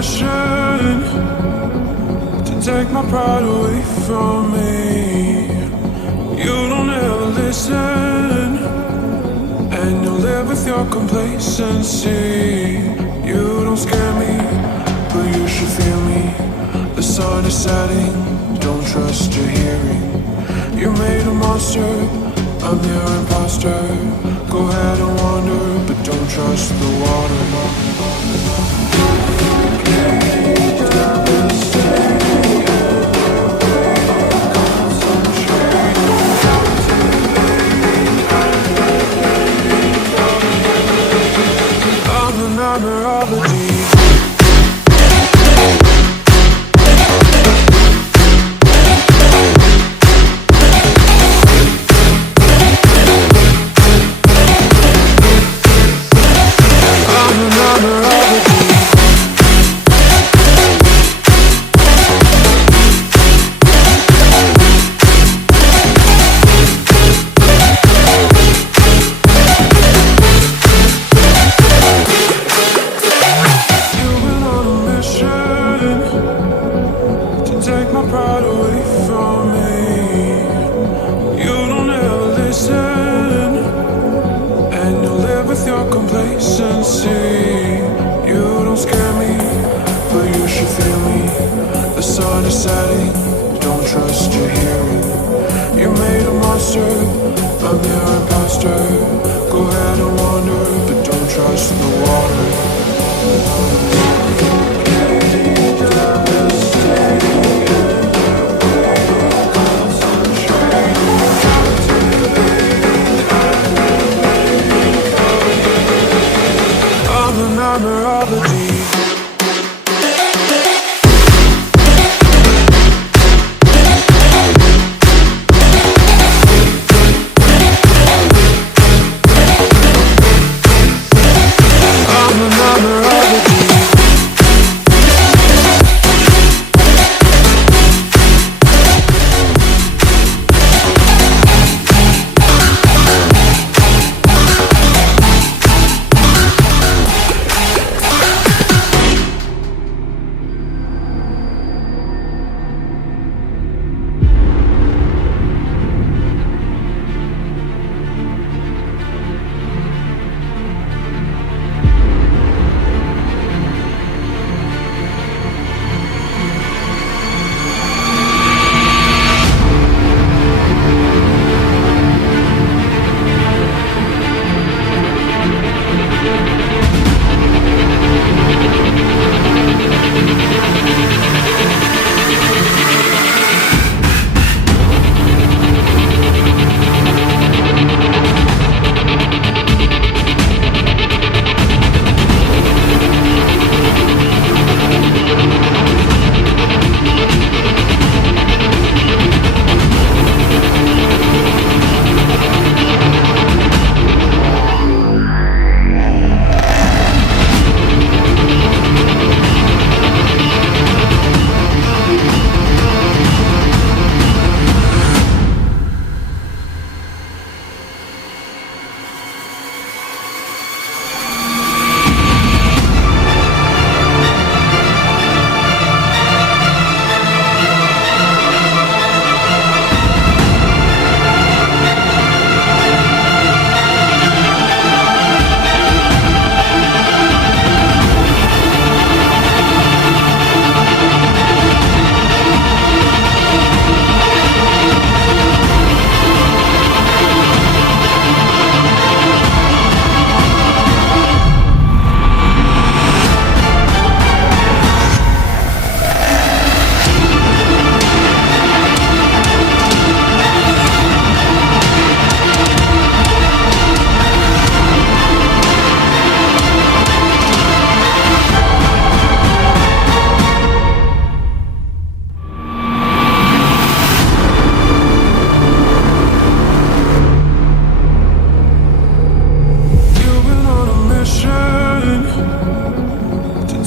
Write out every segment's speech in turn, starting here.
mission to take my pride away from me. You don't ever listen, and you live with your complacency. You don't scare me, but you should feel me. The sun is setting, don't trust your hearing. You made a monster, I'm your imposter. Go ahead and wander, but don't trust the water. I'm the nightmare of the deep.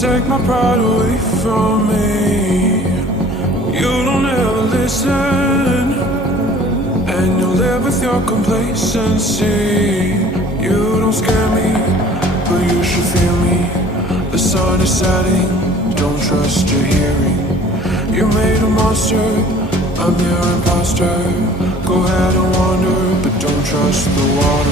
take my pride away from me. You don't ever listen, and you live with your complacency. You don't scare me, but you should feel me. The sun is setting, don't trust your hearing. You made a monster, I'm your imposter. Go ahead and wander, but don't trust the water.